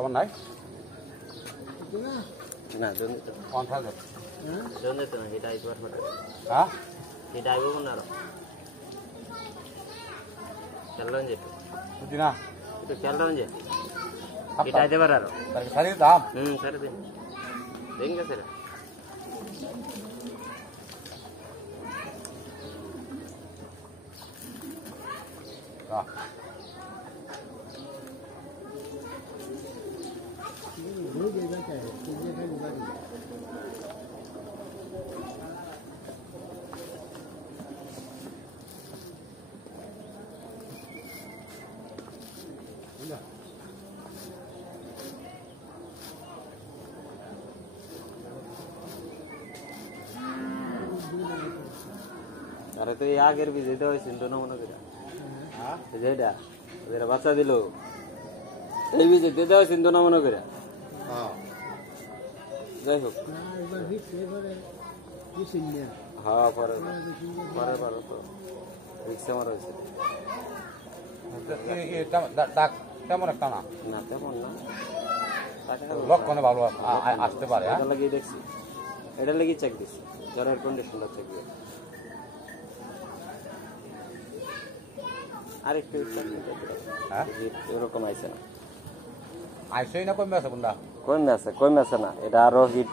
তোমার নাই না জন্য তো 5000 জন্য তো না এটা একবার ফটো হ্যাঁ এটা আইবো না আর চলন যেত বুঝি না তো চলন যেত এটা আইতে পারে আর তার সারি দাম সারে দিন দেंगे স্যার বাহ अरे तो ये आगे भी जेदा है सिंधु ना मना करा हाँ जेदा तेरा बच्चा दिलो ये भी जेदा है सिंधु ना मना करा हाँ जय हो हाँ पर तो रिक्शा मारो इसे ये डाक তেমন একটা না না তেমন না লক্ষণে ভালো আসতে পারে এটা লাগি দেখছি এটা লাগি চেক দিছি জ্বরের কন্ডিশনটা চেক দিই আরেকটু হ্যাঁ এরকম আইছে না আইসই না কমে আছে বন্ধা কমে আছে না এটা আরো হিট